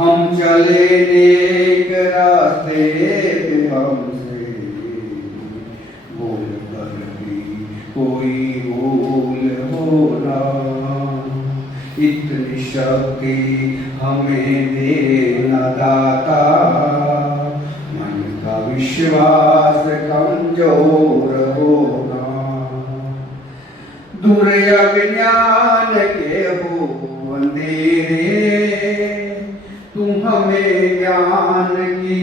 हम चले नेक रास्ते पे हमसे भूल कर भी कोई भूल होना, इतनी शक्ति हमें देना दाता, मन का विश्वास कमजोर होना, दूर अज्ञान के हो अंधेरे, तुम हमें ज्ञान की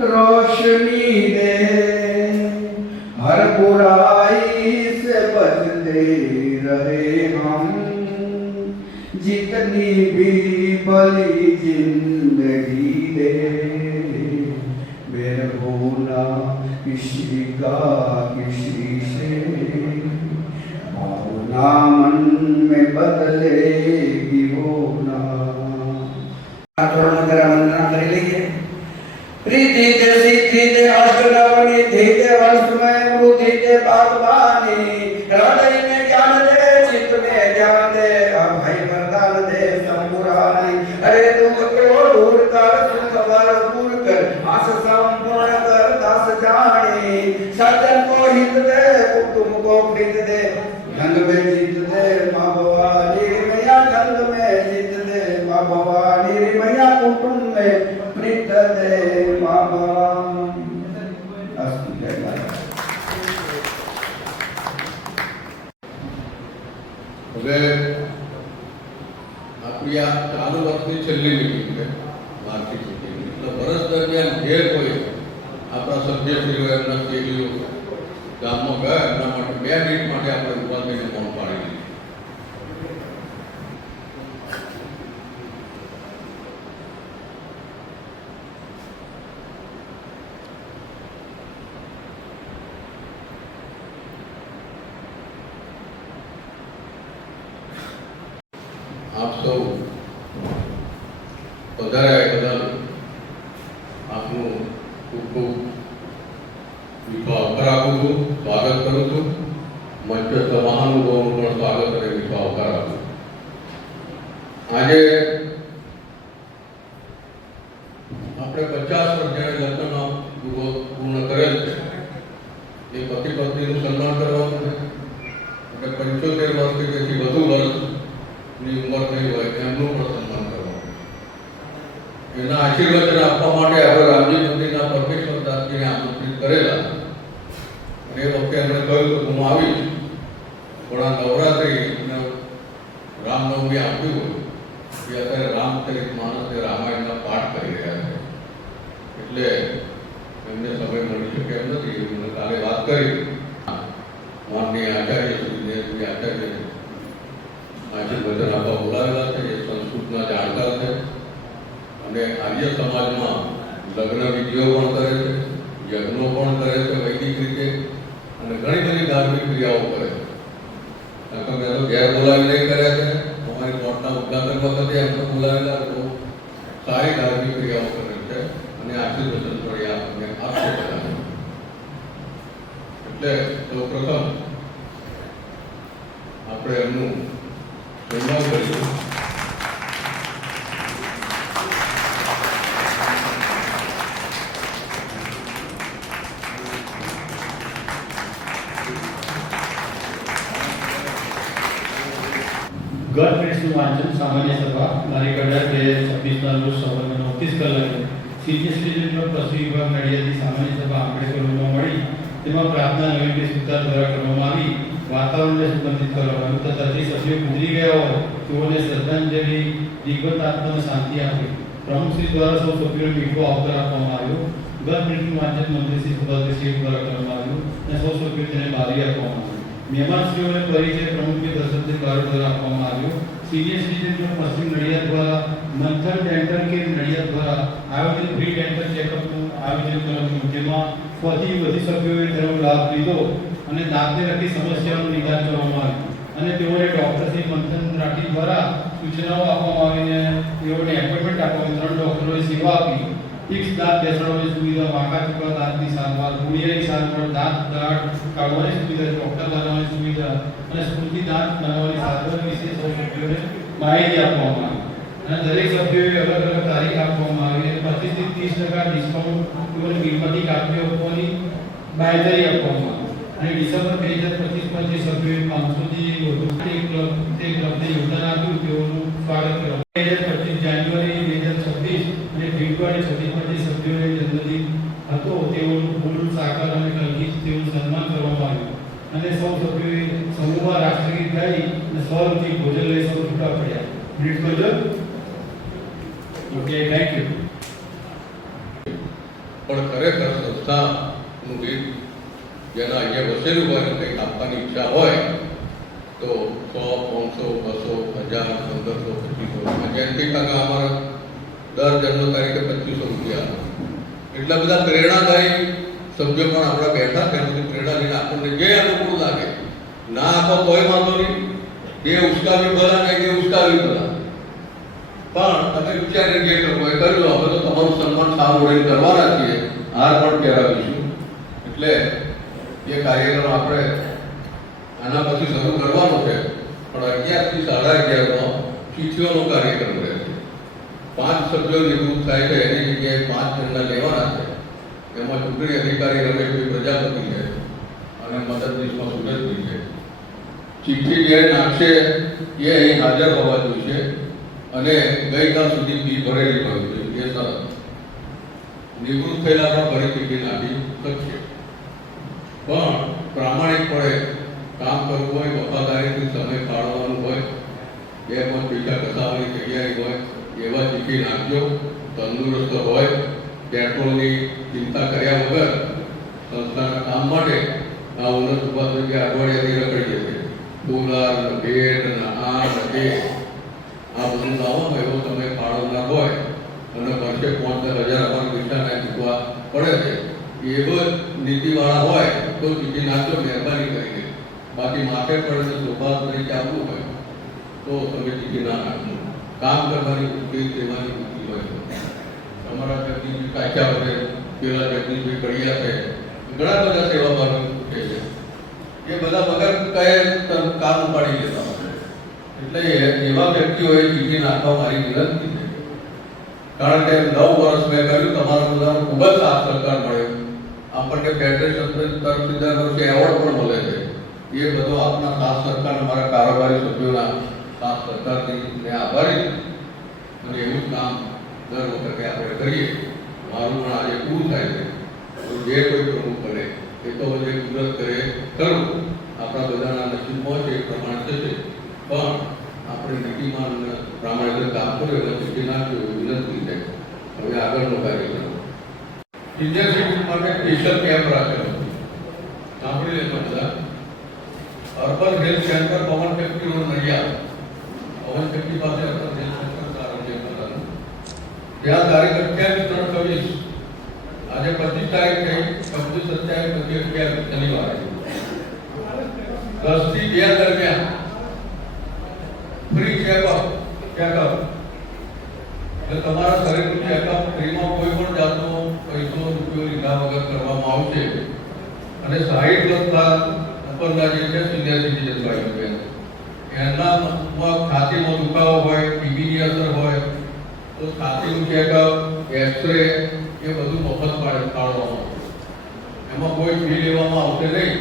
रोशनी दे, हर बुराई से बचते रहे हम, जितनी भी भली जिंदगी दे, मेरा होना किसी का किसी से, भावना मन में बदलेगी होना। रिद्धि ते सिद्धि ते अष्टनवनी धीते वंशमय बुद्धि ते बागवानी, हृदय में ज्ञान दे चित्त में ज्ञान दे, अभय वरदान दे संपुरानी, अरे तुम को दूर कर सुख भरपूर कर, आस संपूर्ण कर दास जानी, सज्जन को हित दे तुमको प्रीत दे, ढंग में जीत दे माँ भवानी मैया, ढंग में जीत दे माँ भवानी मैया, कुटुंब में प्रीत दे माँ भवानी। अस्तु जय माता। હવે આપણી આ ચાલુ વર્ષની છેલ્લી મીટિંગ છે વાર્ષિક મીટિંગ, એટલે વર્ષ દરમિયાન જે કોઈ આપણા સભ્યશ્રીઓ એમના શેરીઓ ગામમાં ગયા એમના માટે 2 મિનિટ માટે આપણે ઉભા થઈને મૌન પાડી દીધું. આપ સૌ પધાર્યા બદલ આપનું ખૂબ ખૂબ મીઠો આભાર આપું છું, સ્વાગત કરું છું. મંચસ્થ મહાનુભાવોનું પણ સ્વાગત અને મીઠો આભાર આપું છું. આજે આપણે 50 વર્ષ જ્યારે લગ્નનો પૂર્ણ કરેલ છે એ પતિ પત્નીનું સન્માન કરવાનું છે, એટલે 75 વર્ષ કે તેથી વધુ વર્ષની ઉંમર થઈ હોય એમનું પણ સન્માન કરવાનું. એના આશીર્વાદ આપવા માટે આપણે રામજી મંદિરના પરમેશ્વર દાસજીને આમંત્રિત કરેલા, અને એ વખતે એમણે કહ્યું કે હું આવીશ, પણ આ નવરાત્રિ અને રામનવમી આપ્યું હોય એ અત્યારે રામચરિત માનસે રામાયણના પાઠ કરી રહ્યા છે, એટલે એમને સમય મળી શકે એમ નથી. મને કાલે વાત કરી માનનીય આચાર્ય શ્રી દેવજી આચાર્ય આશીર્વચન આપવા બોલાવેલા છે. એ સંસ્કૃતના જાણકાર છે અને આર્ય સમાજમાં લગ્ન વિધિઓ પણ કરે છે, યજ્ઞો પણ કરે છે વૈદિક રીતે, અને ઘણી બધી ધાર્મિક ક્રિયાઓ કરે છે. મેં તો ઘેર બોલાવીને કર્યા છે, અમારી કોર્ટના ઉદ્ઘાટન વખતે એમને બોલાવેલા, તો સારી ધાર્મિક ક્રિયાઓ કરે છે અને આશીર્વચન પણ આપણને આપશે બધા. એટલે સૌ પ્રથમ આપણે એમનું સન્માન કરીશું. ગત મિનિટ્સનું વાંચન સામાન્ય સભા તારીખ 18/26 સવારના 29 કલાકે સિનિયર સિટીઝન પશુ વિભાગ નડિયાદની સામાન્ય સભા આંબેડકરમાં મળી, તેમાં પ્રાર્થના નવીન સ્વીકાર દ્વારા કરવામાં આવી. વાતાવરણને સુગંધિત કરવાનું તથા જે સભ્યો ગુજરી ગયા હોય તેઓને શ્રદ્ધાંજલિ, દિગ્ગત આત્માને શાંતિ આપી પ્રમુખશ્રી દ્વારા સૌ સભ્યોને મીઠો આવકાર આપવામાં આવ્યો. ગત મિનિટનું વાંચન મંત્રીશ્રી સુભાષભાઈ દ્વારા કરવામાં આવ્યું અને સૌ સભ્યો તેને બારી આપવામાં આવ્યું. મહેમાનશ્રીઓને પરિચય પ્રમુખની દર્શનથી કાર્ડ દ્વારા આપવામાં આવ્યો. સિનિયર સિટીઝન પશ્ચિમ નડિયાદ દ્વારા મંથન ડેન્ટલ કેર નડિયાદ દ્વારા આયોજિત ફ્રી ડેન્ટલ ચેકઅપનું આયોજન કરાયું, જેમાં 100થી વધુ સભ્યોએ તેનો લાભ લીધો અને દાંતને લગતી સમસ્યાઓનું નિદાન કરવામાં આવ્યું અને તેઓને ડૉક્ટરશ્રી મંથન રાઠી દ્વારા સૂચનાઓ આપવામાં આવીને તેઓને એપોઇન્ટમેન્ટ આપવામાં 3 ડૉક્ટરોએ સેવા આપી. ફિક્સ દાંત બેસાડવાની સુવિધા, વાંકા ચૂકા દાંતની સારવાર, મૂળિયાની સારવાર, દાંત દાઢ કાઢવાની સુવિધા, ચોકટા બનાવવાની સુવિધા અને સ્મૃતિ દાંત બનાવવાની સારવાર વિશે સૌ સભ્યોને માહિતી આપવામાં આવી. અને દરેક સભ્યોએ અલગ અલગ તારીખ આપવામાં આવી અને 25 થી 30% ડિસ્કાઉન્ટ કિંમતી કાપીઓ આપવાની બાંયધરી આપવામાં આવી. અને ડિસેમ્બર 2025 માં જે સભ્યોએ 500 થી વધુ ક્લબને યોગદાન આપ્યું તેઓનું સ્વાગત કરવામાં. 2025 જાન્યુઆરી 2026 અને ફેબ્રુઆરી 26 માં જે સભ્યોએ જન્મદિન હતો તેઓનું ફૂલ સાકર અને કલગીથી તેઓનું સન્માન કરવામાં આવ્યું. અને સૌ સભ્યોએ સમૂહમાં રાષ્ટ્રગીત ગાઈ અને સ્વરૂચિ ભોજન લઈ સૌ છૂટા પડ્યા. મિનિટ કરજો. Okay, thank you. પણ ખરેખર સંસ્થાનું રીત જેના અહીંયા વસેલું હોય કંઈક આપવાની ઈચ્છા હોય તો 100, 500, 200, 1500, 2500 જયંતિ કાકા અમારા દર જન્મ તારીખે 2500 રૂપિયા એટલા બધા પ્રેરણાદાયી સભ્યો પણ આપણા બેઠા ત્યાંથી પ્રેરણા લઈને આપણને જે અનુકૂળ લાગે ના આપો કોઈ વાંધો નહીં, જે ઉશ્કાવી ભલા ને જે ઉશ્કાવી ભલા, પણ તમે વિચારીને જે કરવું એ કરી લો. હવે તો તમારું સન્માન સારું ઓળખ કરવાના છીએ, હાર પણ પહેરાવીશું. એટલે એ કાર્યક્રમ આપણે આના પછી શરૂ કરવાનો છે, પણ 11 થી 11:30 ચિઠ્ઠીઓનો કાર્યક્રમ રહેશે. 5 સભ્યો નિવૃત્ત થાય છે એની જગ્યાએ 5 જણના લેવાના છે. એમાં ચૂંટણી અધિકારી રમેશભાઈ પ્રજાપતિ છે અને મદદનીશમાં સુરેશભાઈ છે. ચિઠ્ઠી જે નાખશે એ અહીં હાજર હોવા જોઈએ અને ગઈકાલ સુધી ફી ભરેલી હોવી જોઈએ. એ સરસ નિવૃત્ત થયેલા પણ ભરી ચીઠી નાખી શકશે, પણ પ્રામાણિકપણે કામ કરવું હોય, વફાદારીથી સમય ફાળવવાનું હોય, બે પણ પૈસા ઘસાવવાની તૈયારી હોય એવા ચીઠી નાખજો. તંદુરસ્ત હોય, પેટ્રોલની ચિંતા કર્યા વગર સંસ્થાના કામ માટે આ ઉન્નત ઉપાધ્યાય અઠવાડિયાથી રખડી જશે. ડોલર, ભેટ, આ બધું લાવવાનું એવો સમય ફાળવનાર હોય અને વર્ષે 15,000 અમારા પૈસા ચૂકવા પડે છે એવો નીતિવાળા હોય તો ચીઠી નાખજો મહેરબાની કરીને. બાકી માથે પડે શોભા તરીકે આપવું હોય તો તમે ચીઠી ના નાખજો. કામ કરવાની વૃત્તિ, સેવાની વૃત્તિ હોય. અમારા જગદીશભાઈ કાચા છે, પેલા જગદીશભાઈ કડિયા છે, ઘણા બધા સેવાભાવી છે એ બધા વગર કઈ કામ ઉપાડી લેતા હોય. એટલે એવા વ્યક્તિઓએ ચીઠી નાખવા મારી વિનંતી છે. કારણ કે 9 વર્ષ મેં કર્યું, તમારા બધાનો ખૂબ જ સાથ સહકાર મળ્યો. આપણને ફેડરેશન તરફથી દર વર્ષે એવોર્ડ પણ મળે છે. એ બધો આપના સાથ સહકાર, અમારા કારોબારી સભ્યોના સાથ સહકારથી આભારી અને એવું કામ દર વખતે આપણે કરીએ. મારું પણ આજે પૂરું થાય છે. જે કોઈ પ્રમુખ કરે એ તો જે કુદરત કરે કરવું, આપણા બધાના નસીબમાં છે એ પ્રમાણે થશે. પણ આપણે નીતિમાન પ્રામાણિક કામ કર્યું એટલે ચીઠી નાખ્યું એવી વિનંતી છે. હવે આગળનો કાર્યક્રમ સિનિયર સિટીઝન માટે સ્પેશિયલ કેમ્પ રાખેલો. સાંભળી લેજો બધા. અર્બન હેલ્થ સેન્ટર પવન ફેક્ટરી રોડ નડિયાદ, પવન ફેક્ટરી પાસે અર્બન હેલ્થ સેન્ટર બધાનું ત્યાં તારીખ 28-3-26 આજે 25 તારીખ થઈ, 26-27-28 શનિવારે 10 થી 2 દરમિયાન ફ્રી ચેકઅપ એટલે તમારા શરીરનું ચેકઅપ ફ્રીમાં કોઈ પણ જાતનો પૈસો રૂપિયો લીધા વગર કરવામાં આવશે. અને 60 વર્ષ ઉપરના જે છે સિનિયર સિટીઝન ભાઈઓ બહેન એનામાં છાતીમાં દુખાવો હોય, ટીબીની અસર હોય તો છાતીનું ચેકઅપ, એક્સરે એ બધું મફત પાડવામાં આવશે. એમાં કોઈ ફી લેવામાં આવશે નહીં.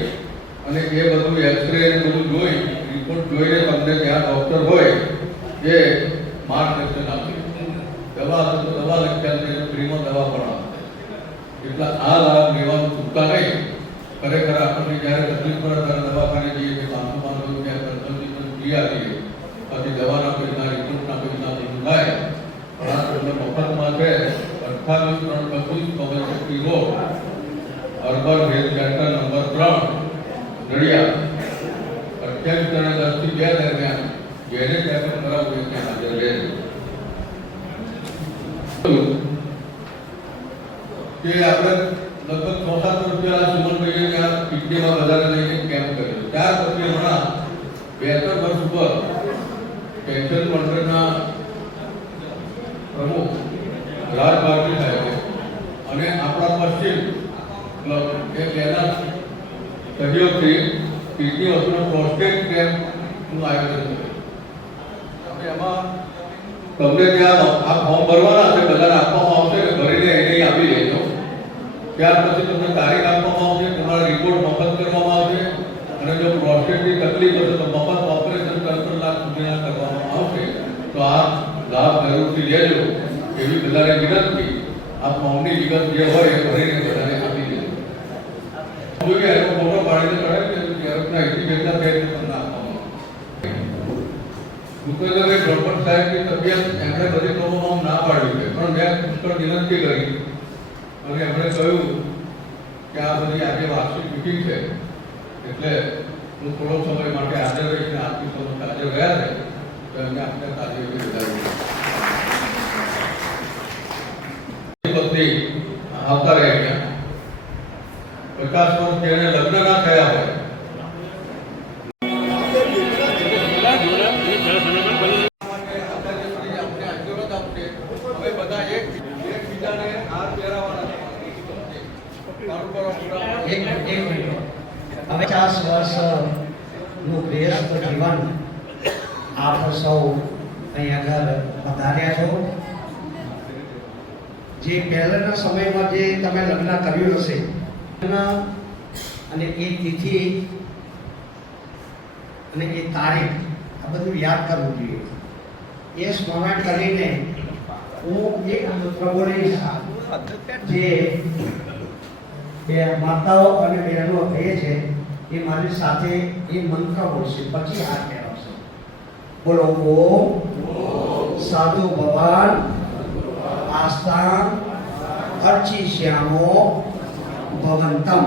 અને એ બધું એક્સરે બધું જોઈ રિપોર્ટ જોઈને તમને ત્યાં ડૉક્ટર હોય એ માર્ગદર્શન આપશે. દવા તો દવા લખ્યા ફ્રીમાં દવા પણ આપશે. એટલે આ લાભ લેવાનું ચૂકતા નહીં. ખરેખર આપણને જ્યારે તકલીફ પડે ત્યારે દવાખાને જઈએ કે 500 રૂપિયા કન્સલ્ટન્સી ફી આપીએ, પછી દવાના પૈસા, રિપોર્ટના પૈસા બધું થાય. પણ આ તમને મફતમાં છે. 28-3-25 પવન factory road, urban health centre number 3 Nadiad, 28 થી 2 દરમિયાન જેને ચેકઅપ કરાવવું હોય ત્યાં હાજર રહેજો. કે આપણે લગભગ 6-7 રૂપિયા સુમનભાઈએ ત્યાં કિડનીમાં વધારે લઈને કેમ્પ કર્યો. ત્યાર પછી હમણાં 2-3 વર્ષ ઉપર પેન્શન મંડળના પ્રમુખ રાજ ભારતી સાહેબે અને આપણા પશ્ચિમ ક્લબ એ બેના સહયોગથી કિડની વસ્તુનો પ્રોસ્ટેટ કેમ્પનું આયોજન કર્યું. આપણે એમાં તમને ત્યાં આ ફોર્મ ભરવાના છે, બધાને આપવામાં આવશે ને ભરીને એને આપી દેજો. ત્યાર પછી તમને તારીખ આપવામાં આવશે, તમારા રિપોર્ટ મફત કરવામાં આવશે અને જો પ્રોસ્ટેટની તકલીફ હશે તો મફત ઓપરેશન 15 લાખ સુધીના કરવામાં આવશે. તો આ લાભ જરૂરથી લેજો એવી બધાને વિનંતી. આ ફોર્મની વિગત જે હોય એ ભરીને બધાને આપી દેજો. જોઈએ એનો ફોટો પાડીને કરે કે ત્યારના એટીકેટના પેજ તમને આપવામાં આવે. ભૂપેન્દ્રભાઈ બ્રહ્મણ સાહેબની તબિયત એમણે બધી પ્રોબ્લેમ ના પાડી છે, પણ મેં પુષ્કળ વિનંતી કરી અને એમણે કહ્યું કે આ બધી આજે વાર્ષિક મીટિંગ છે એટલે હું થોડો સમય માટે હાજર રહીશ ને આપની સમક્ષ હાજર રહ્યા છે તો એમને આપણે કાર્યવાહી વધારી. પત્ની આવતા રહે ગયા 50 વર્ષ જેને લગ્ન ના થયા હોય એક મિનિટ. 50 વર્ષનું વ્યસ્ત જીવન આપ સૌ અહીં આગળ પધાર્યા છો. જે પહેલાના સમયમાં જે તમે લગ્ન કર્યું હશે અને એ તિથિ અને એ તારીખ આ બધું યાદ કરવું જોઈએ. એ સ્મરણ કરીને હું એક મંત્ર બોલીશ જે બે માતાઓ અને બહેનો કહે છે એ મારી સાથે એ મંત્ર બોલશે, પછી હાથ ફેરવશે. બોલો ઓમ સાધુ ભગવાન આસ્થાન અર્ચી શ્યામો ભવંતમ.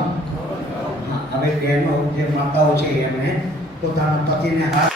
હવે બહેનો જે માતાઓ છે એમને પોતાના પતિને હાથ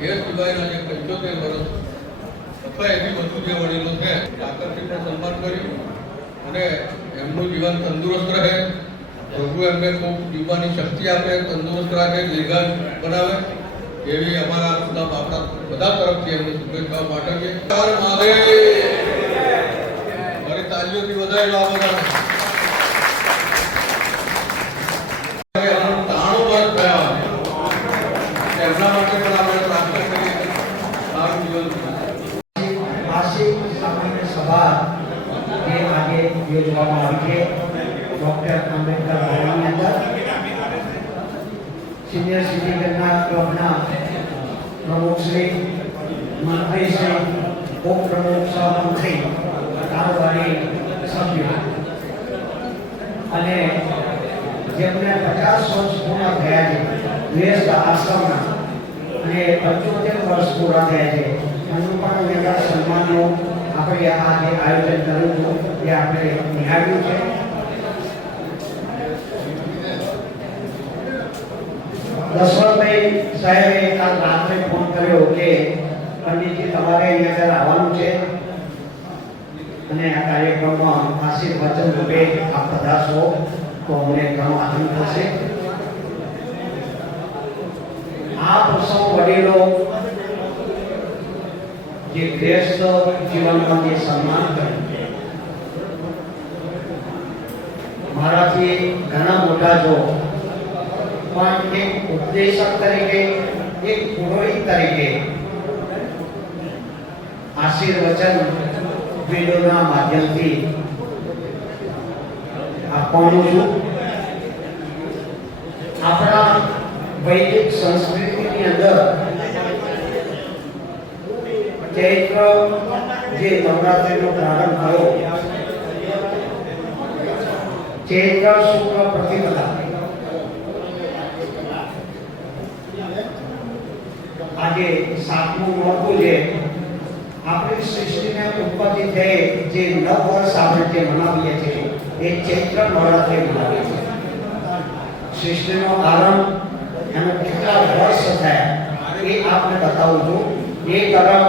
એ સિવાયના જે 75 વર્ષ અથવા એથી વધુ જે વડીલો છે આકર્ષિત સન્માન કર્યું અને એમનું જીવન તંદુરસ્ત રહે, પ્રભુ એમને ખૂબ જીવવાની શક્તિ આપે, તંદુરસ્ત રાખે, દીર્ઘાયુ બનાવે એવી અમારા આપણા બધા તરફથી એમને શુભેચ્છાઓ પાઠવીએ. મારી તાલીઓથી વધારેલો આ બધા એમના માટે પણ આપણે પ્રાર્થના કરીએ સારું જીવન. માસિક સામાન્ય સભા જે આજે યોજવામાં આવી છે ડોક્ટર આંબેડકર ભવનની અંદર સિનિયર સિટીઝનના ક્લબના પ્રમુખશ્રી, મંત્રીશ્રી, ઉપપ્રમુખ, સહમંત્રી, કારોબારી સભ્યો અને જેમને 50 વર્ષ પૂર્ણ થયા છે વ્યસ્ત આશ્રમના અને 75 વર્ષ પૂરા થયા છે એમનું પણ મેગા સન્માનનું આપણે આજે આયોજન કર્યું હતું એ આપણે નિહાળ્યું છે. દશરથભાઈ સાહેબે કાલ રાત્રે ફોન કર્યો કે પંડિતજી તમારે અહીંયા આવવાનું છે અને આ કાર્યક્રમમાં આશીર્વચન રૂપે આપ પધારશો તો અમને ઘણો આનંદ થશે. આપ સૌ વડીલો જે શ્રેષ્ઠ જીવનમાં જે સન્માન કર્યું મારાથી ઘણા મોટા જો પણ એક ઉપદેશક તરીકે, એક પુરોહિત તરીકે આશીર્વચન વિડીયોના માધ્યમથી આપવાનું છું. આપણા વૈદિક સંસ્કૃતિની અંદર ચૈત્ર જે નવરાત્રિનો પ્રારંભ થયો, ચૈત્ર શુક્લ પ્રતિપદા, આજે 7મું નોરતું છે. આપણી સૃષ્ટિને ઉત્પત્તિ થઈ જે 9 વર્ષ આપણે જે મનાવીએ છીએ એ ચૈત્ર નવરાત્રિ મનાવીએ છીએ. સૃષ્ટિનો આરંભ એનો કેટલા વર્ષ થયા એ આપને બતાવું છું. 1 અરબ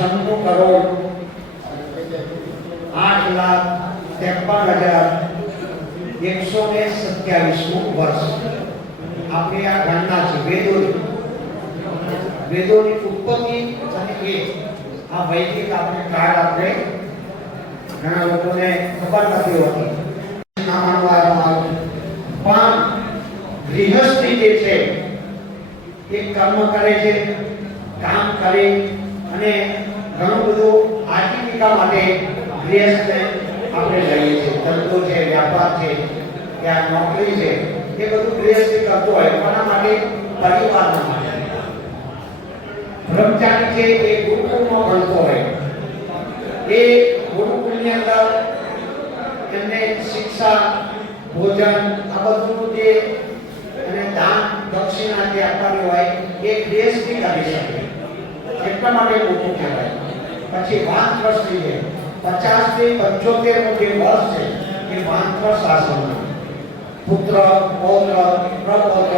96 કરોડ 8,53,127 વર્ષ આપણી આ ગણના છે વેદોની ઉત્પત્તિ અને એ આ વૈદિક આપણે કાળ આપણે ઘણા લોકોને ખબર નથી હોતી, ના માનવામાં આવે. પણ ગૃહસ્થી જે છે એ કર્મ કરે છે, કામ કરે અને ઘણું બધું આજીવિકા માટે ગૃહસ્થ આપણે લઈએ છીએ. ધંધો છે, વ્યાપાર છે, યા નોકરી છે, એ બધું ગૃહસ્થી કરતો હોય. કોના માટે? પરિવારના માટે. બ્રહ્મચારી છે એ ગુરુકુળમાં ભણતો હોય, એ ગુરુકુળની અંદર એમને શિક્ષા, ભોજન આ બધું જે અને દાન દક્ષિણા જે આપવાની હોય એ ગૃહસ્થી કરી શકે, એટલા માટે મોટું કહેવાય. પછી વાનપ્રસ્થી છે 50 થી 75 નું જે વર્ષ છે એ વાનપ્રસ્થ આશ્રમનું પુત્ર, પૌત્ર, પ્રપૌત્ર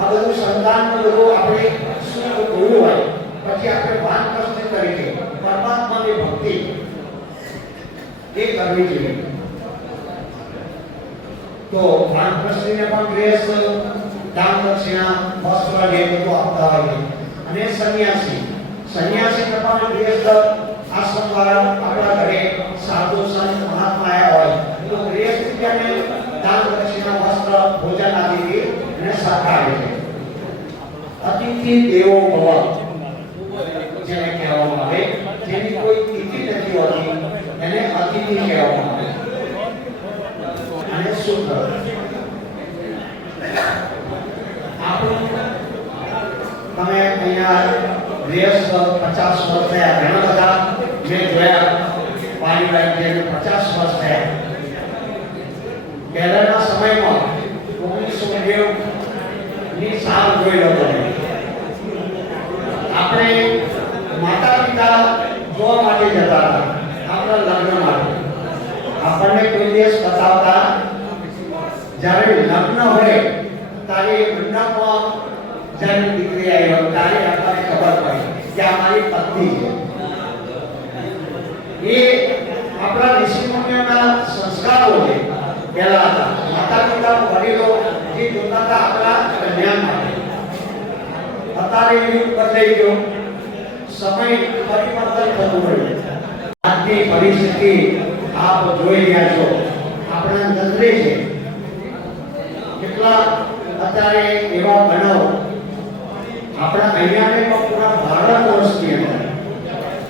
આ બધું સંતાનનું બધું આપણે શું જોયું હોય પછી આપણે વાનપ્રસ્થ તરીકે પરમાત્માની ભક્તિ એ કરવી જોઈએ. તો વાનપ્રસ્થીને પણ ગૃહસ્થ દાન દક્ષિણા વસ્ત્ર જે બધું આપતા હોય. અને સંન્યાસીને પણ ગૃહસ્થ આશ્રમ દ્વારા આપણા ઘરે સાધુ સંત મહાત્મા આવ્યા હોય તો ગૃહસ્થ તેને દાન દક્ષિણા વસ્ત્ર ભોજન આદિથી એને સત્કારે છે. અતિથિ દેવો ભવ જેને કહેવામાં આવે, જેની કોઈ તિથિ નથી હોતી એને અતિથિ કહેવામાં આવે. અને શુદ્ધ તમે અહીંયા ગૃહસ્થ 50 વર્ષ થયા, ઘણા બધા મેં જોયા પારિવારિક જે 50 વર્ષ થયા. પહેલાના સમયમાં 1990 ની સાલ જોઈ લો તમે. આપણે માતા પિતા જોવા માટે જતા હતા આપણા લગ્ન માટે. આપણને કોઈ દિવસ બતાવતા જ્યારે લગ્ન હોય ત્યારે મંડપમાં જ્યારે દીકરી આવી હોય ત્યારે આપણને ખબર પડી કે આ મારી પત્ની છે. એ આપણા ઋષિમુનિઓના સંસ્કારો છે. પહેલા હતા માતા પિતા વડીલો જે જોતા હતા આપણા કલ્યાણ માટે. અત્યારે યુગ બદલાઈ ગયો, સમય પરિવર્તન થતું રહ્યું. આજની પરિસ્થિતિ આપ જોઈ રહ્યા છો, આપણા નજરે છે. કેટલા અત્યારે એવા બનાવ આપણા અહીંયા ને પણ પૂરા ભારત વર્ષની અંદર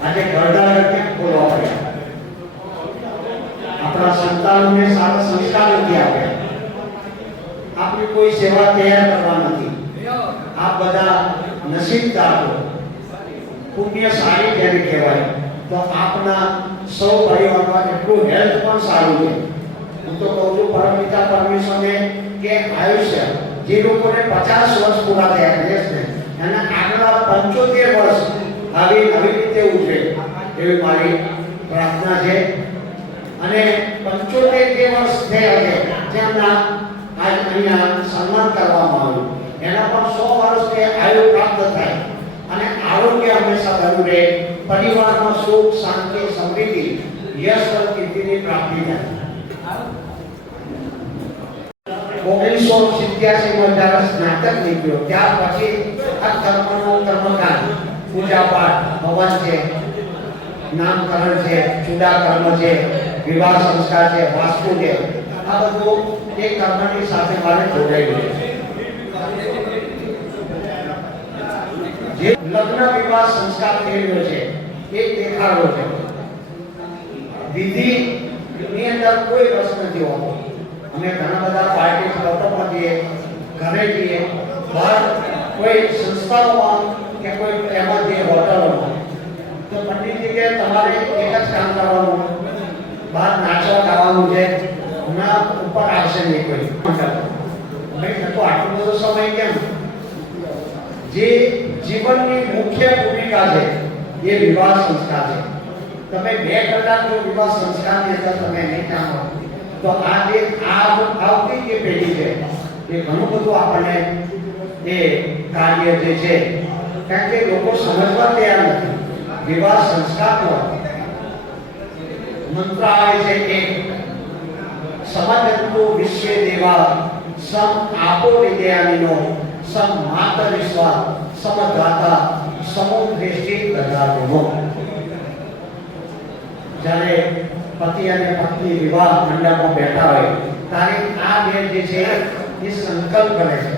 આજે ઘરડા કેમ ખોલવા પડ્યા? આપણા સંતાનોને સારા સંસ્કાર નથી આપ્યા. આપણી કોઈ સેવા તૈયાર કરવા નથી. આ બધા નસીબદારો પુણ્યશાળી જેને કહેવાય. તો આપના સૌ પરિવારમાં એટલું હેલ્થ પણ સારું છે. હું તો કહું છું પરમપિતા પરમેશ્વરને કે આયુષ્ય જે લોકોને 50 વર્ષ પૂરા થયા દેશને અને આગલા 75 વર્ષ આવી નવી રીતે ઉજવે એવી મારી પ્રાર્થના છે. અને 75 જે વર્ષ થયા છે જેમના આજ અહીંયા સન્માન કરવામાં આવ્યું એના પણ 100 વર્ષ કે આયુ પ્રાપ્ત થાય અને આરોગ્ય હંમેશા બનું રહે. પરિવારમાં સુખ, શાંતિ, સમૃદ્ધિ, યશ અને કીર્તિની પ્રાપ્તિ થાય. 1987 માં જ્યારે સ્નાતક નીકળ્યો ત્યાર પછી આ ધર્મનો કર્મકાંડ, પૂજા પાઠ, હવન છે, નામકરણ છે, ચૂડા કર્મ છે, વિવાહ સંસ્કાર છે, વાસ્તુ છે, આ બધું એક કર્મની સાથે મારે જોડાયેલું છે. જે લગ્ન વિવાહ સંસ્કાર થઈ રહ્યો છે એ દેખાડો છે. વિધિ ની અંદર કોઈ રસ નથી હોતો. અમે ઘણા બધા પાર્ટી પ્લોટોમાં જઈએ, ઘરે જઈએ, બહાર કોઈ સંસ્થાઓમાં કે કોઈ એમાં જે હોટલ કામ કરવાનું, બહાર નાચવા ગાવાનું છે, હમણાં ઉપર આવશે નહીં કોઈ. ભાઈ તો આટલો બધો સમય કેમ? જે જીવનની મુખ્ય ભૂમિકા છે એ વિવાહ સંસ્કાર છે. તમે 2 કલાક જો વિવાહ સંસ્કારની અંદર તમે નહીં કામો તો આ જે આવતી જે પેઢી છે એ ઘણું બધું આપણને એ કાર્ય જે છે, કારણ કે લોકો સમજવા તૈયાર નથી. વિવાહ સંસ્કારનો મંત્ર આવે છે કે સમજંતુ વિશ્વે દેવા સમ આપો વિદ્યાનીનો સમ માતર વિશ્વા સમધાતા સમો દ્રષ્ટિ પ્રદાનો. જ્યારે પતિ અને પત્ની વિવાહ મંડપમાં બેઠા હોય ત્યારે આ બે જે છે એ સંકલ્પ કરે છે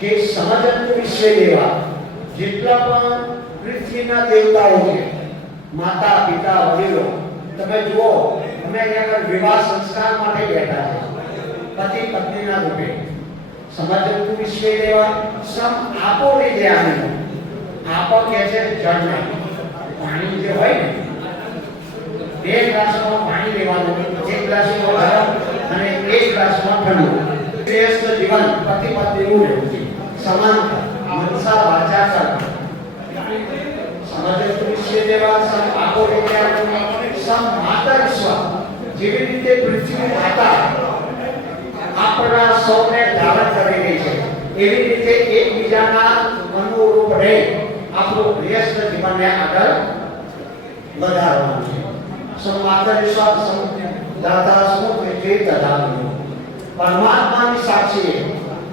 કે સમજંતુ વિશ્વે દેવા, જેટલા પણ પૃથ્વીના દેવતાઓ છે, માતા પિતા વડીલો, તમે જુઓ અમે અહીંયા વિવાહ સંસ્કાર માટે બેઠા છે પતિ પત્નીના રૂપે. સમજંતુ વિશ્વે દેવા સમ આપો વિદ્યાનીનો. આપો કે છે જળના પાણી જે હોય ને, 2 ગ્લાસમાં પાણી લેવાનું, 1 ગ્લાસમાં ગરમ અને 1 ગ્લાસમાં ઠંડુ. શ્રેષ્ઠ જીવન પતિ પત્નીનું રહેવું છે. સમાનતા, મનસા વાચા કર્મ. સમજંતુ વિશ્વે દેવા સમ આપો વિદ્યાનીનો સમ માતર વિશ્વા. જેવી રીતે પૃથ્વી માતા આપણા સૌને ધારણ કરી રહી છે, એવી રીતે એકબીજાના અનુરૂપ રહી આપણું વ્યસ્ત જીવનને આગળ વધારવાનું છે. સમાતર વિશ્વાસ દાતા સમુદ્ર દાદાનું. પરમાત્માની સાક્ષી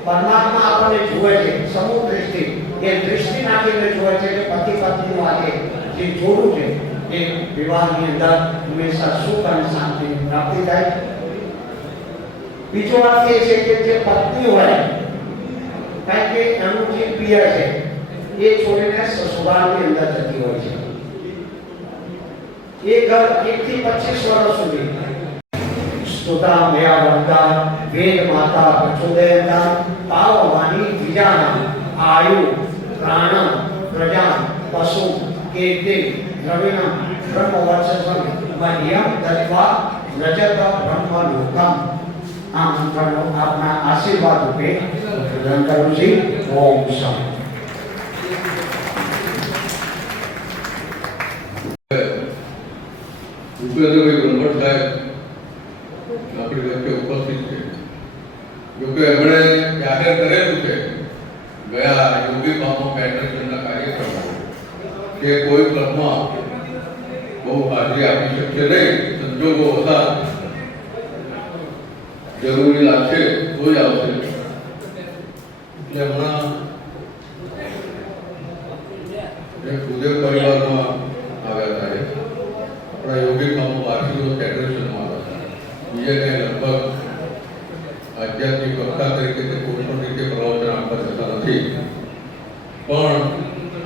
પરમાત્મા આપણને જુએ છે, સમૂહ દ્રષ્ટિ એ દૃષ્ટિ નાખીને જુએ છે કે પતિ પત્નીનું આજે જે જોડું છે એ વિવાહની અંદર હંમેશા સુખ અને શાંતિની પ્રાપ્તિ થાય. બીજો વાત એ છે કે જે પત્ની હોય, કારણ કે એનું જે પિયર છે એ છોડીને સસુરાલની અંદર જતી હોય છે. એ ઘર 1 થી 25 વર્ષ સુધી સ્તુતા મેયા વંદા વેદ માતા પ્રચોદયતા પાવવાની વિજાના આયુ પ્રાણ પ્રજા પશુ કીર્તિ દ્રવિણમ બ્રહ્મ વર્ચસ્વમ મધ્યમ દત્વા રજત બ્રહ્મ લોકમ. આ મંત્રનો આપના આશીર્વાદ રૂપે પ્રદાન કરું છું. ઓમ શાંતિ. ભૂપેન્દ્રભાઈ બ્રહ્મટ સાહેબ આપણી વચ્ચે ઉપસ્થિત છે. જોકે એમણે જાહેર કરેલું છે ગયા યોગી મામા ફેડરેશનના કાર્યક્રમમાં કે કોઈ ક્લબમાં બહુ હાજરી આપી શકશે નહીં, સંજોગો હતા જરૂરી લાગશે તો જ આવશે. એટલે હમણાં સુદેવ પરિવારમાં આવ્યા હતા, આપણા યોગી મામો વાર્ષિકો ફેડરેશનમાં આવ્યા હતા. બીજાને લગભગ આધ્યાત્મિક વક્તા તરીકે તે કોઈ પણ રીતે પ્રવચન આપવા જતા નથી, પણ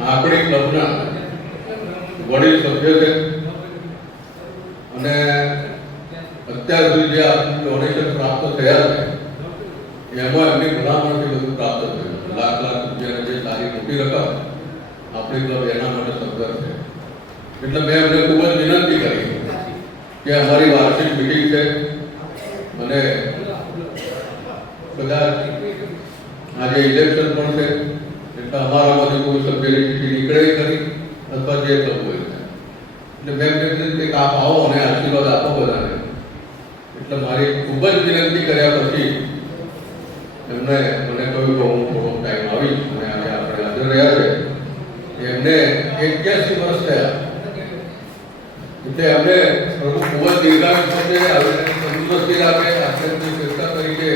આપણી ક્લબના વડીલ સભ્ય છે અને અત્યાર સુધી જે ડોનેશન પ્રાપ્ત થયા છે એમાં એમની ભલામણથી બધું પ્રાપ્ત થયું. લાખ રૂપિયાની જે સારી મોટી રકમ આપણી ક્લબ એના માટે સંઘર્ષ છે. એટલે મેં એમને ખૂબ જ વિનંતી કરી કે અમારી વાર્ષિક મિટિંગ છે અને કદાચ આજે ઇલેક્શન પણ છે, એટલે અમારામાંથી કોઈ સભ્યની ચિઠ્ઠી નીકળે કરી અથવા જે કરવું હોય. એટલે મેં એમને કે આપ આવો અને આશીર્વાદ આપો બધાને. એટલે મારી ખૂબ જ વિનંતી કર્યા પછી એમને મને કહ્યું કે હું થોડો ટાઈમ આવીશ અને આજે આપણે હાજર રહ્યા છે. એમને 81 વર્ષ થયા, એટલે અમને પ્રભુ ખૂબ જ દીર્ઘાયુષ્ય છે, તંદુરસ્તી રાખે, આધ્યાત્મિક ચેષ્ટા તરીકે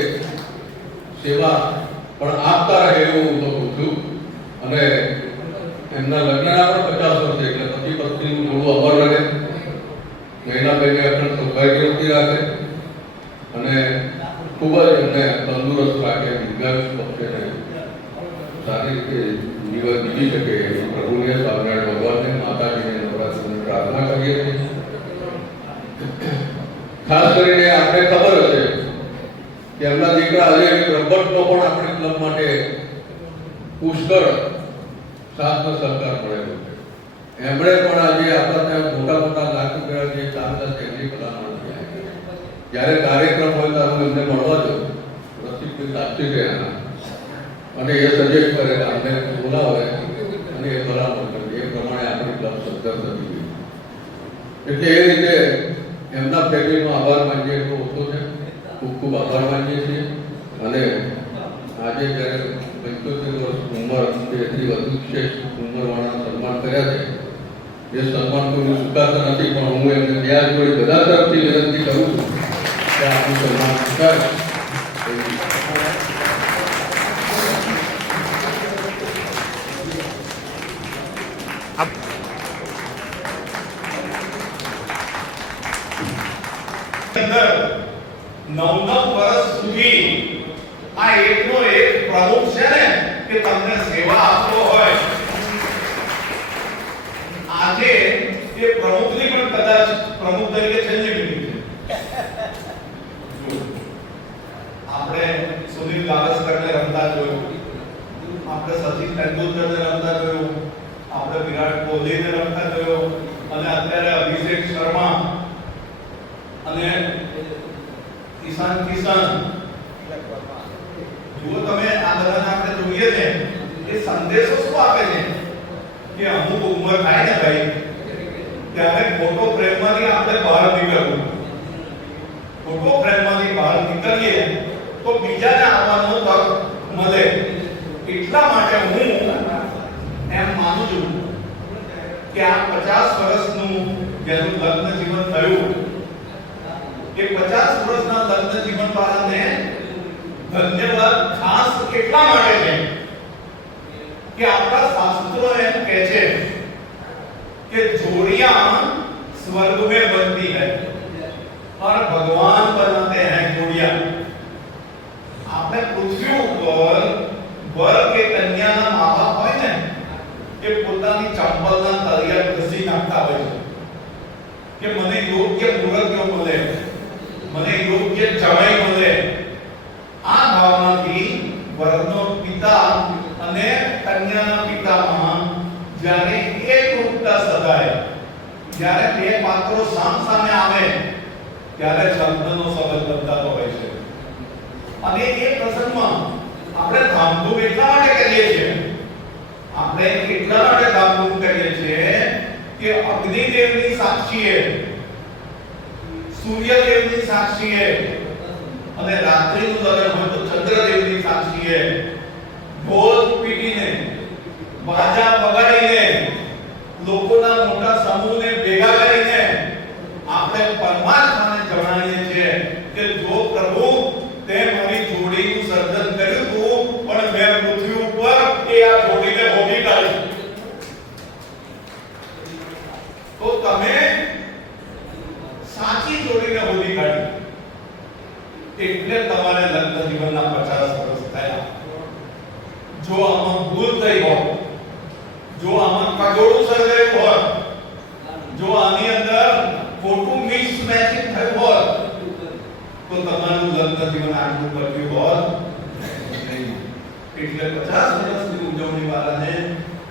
સેવા પણ આપતા રહે એવું હું તો કહું છું. અને એમના લગ્નના પણ 50 વર્ષ, એટલે પતિ પત્નીનું જોડું અમર રહે, મહિનાભાઈને અખંડ સૌભાગ્યવતી રાખે અને ખૂબ જ એમને તંદુરસ્ત રાખે, દીર્ઘાયુષ્ય બક્ષે રહે, સારી રીતે જીવન જીવી શકે એવી પ્રભુને, સ્વામિનારાયણ ભગવાનને, માતાજીને, નવરાત્રિને પ્રાર્થના કરીએ છીએ. ખાસ કરીને આપણે ખબર હશે કે એમના દીકરા આજે બ્રહ્મટનો પણ આપણી ક્લબ માટે પુષ્કળ સાથ સહકાર મળેલો છે. એમણે પણ આજે આપણા ત્યાં મોટા મોટા લાખ રૂપિયા જે ચાલતા છે એમની ભલામણ થયા. જ્યારે કાર્યક્રમ હોય ત્યારે હું એમને મળવા જાઉં, રસિકભાઈ સાચી ગયા અને એ સજેસ્ટ કરે કે અમને બોલાવે અને એ ભલામણ કરે, એ પ્રમાણે આપણી ક્લબ સત્તર થતી ગઈ. એટલે એ રીતે એમના ફેમિલીનો આભાર માનીએ એટલો ઓછો છે. ખૂબ ખૂબ આભાર માનીએ છીએ. અને આજે જ્યારે 75 વર્ષ ઉંમર તેથી વધુ શ્રેષ્ઠ ઉંમરવાળા સન્માન કર્યા છે, એ સન્માન કોઈને સ્વીકારતા નથી, પણ હું એમને ત્યાં જોડે બધા તરફથી વિનંતી કરું છું કે આપણું સન્માન સ્વીકારે. નવ વર્ષ સુધી આ એકનો એક પ્રમુખ છે ને કે તમને સેવા આપતો હોય. આજે એ પ્રમુખની પણ કદાચ પ્રમુખ તરીકે છેલ્લી મીટિંગ છે. આપણે સુનિલ ગાવસ્કરને રમતા જોયું, આપણે સચિન તેંડુલકરને રમતા જોયું, આપણે વિરાટ કોહલીને રમતા જોયો અને અત્યારે અભિષેક શર્મા અને ઈશાન કિશન. જો તમે આ બધાને આપણે જોઈએ છે, એ સંદેશો શું આપે છે કે અમુક ઉંમર થાય ને ભાઈ ત્યારે ફોટો ફ્રેમમાંથી આપણે બહાર નીકળવું. ફોટો ફ્રેમમાંથી બહાર નીકળીએ તો બીજાને આવવાનો તક મળે. એટલા માટે હું એમ માનું છું કે આ 50 વર્ષનું જેનું લગ્ન જીવન થયું, કે 50 વર્ષના લગ્ન જીવન વાળાને ધન્યવાદ ખાસ એટલા માટે છે કે આપણા શાસ્ત્રો એમ કહે છે કે जोड़ियां स्वर्ग में बनती है और भगवान बनाते हैं जोड़ियां. આપણે પૃથ્વી ઉપર વર કે કન્યાના મા-બાપ હોય ને કે પોતાની ચંપલના તળિયા ઘસી નાખતા હોય છે કે મને યોગ્ય મુહૂર્ત મળે, મને યોગ્ય જમાઈ મળે. આ ભાવનાથી વરનો પિતા અને કન્યાના પિતામાં જ્યારે એકરૂપતા સદાય, જ્યારે બે પાત્રો સામસામે આવે ત્યારે શબ્દનો સંબંધ બનતો હોય છે. અને એ પ્રસંગમાં આપણે ધામધૂમ એટલા માટે કરીએ છીએ, આપણે એટલા માટે ધામધૂમ કરીએ છીએ કે અગ્નિદેવની સાક્ષીએ, સૂર્યદેવની સાક્ષીએ અને રાત્રિનું લગ્ન હોય તો ચંદ્રદેવની સાક્ષીએ ઢોલ પીટીને, બાજા વગાડીને, લોકોના મોટા સમૂહને ભેગા કરીને આપણે પરમાત્માને જણાવીએ છીએ કે જો પ્રભુ તે મારી જોડીનું સર્જન કર્યું હતું, પણ મેં પૃથ્વી ઉપર એ આ જોડીને ભોગી કાઢી. તો તમે સાચી જોડીને ભોગી કાઢી એટલે તમારે લગ્ન જીવનના 50 વર્ષ થયા. જો આમાં ભૂલ થઈ હોય, જો આમાં કજોડું સર્જાયું હોય, જો આની અંદર ખોટું મિક્સ મેચિંગ થયું હોય તો તમારું લગ્ન જીવન આટલું કર્યું હોત નહીં. એટલે 50 વર્ષની ઉજવણી વાળાને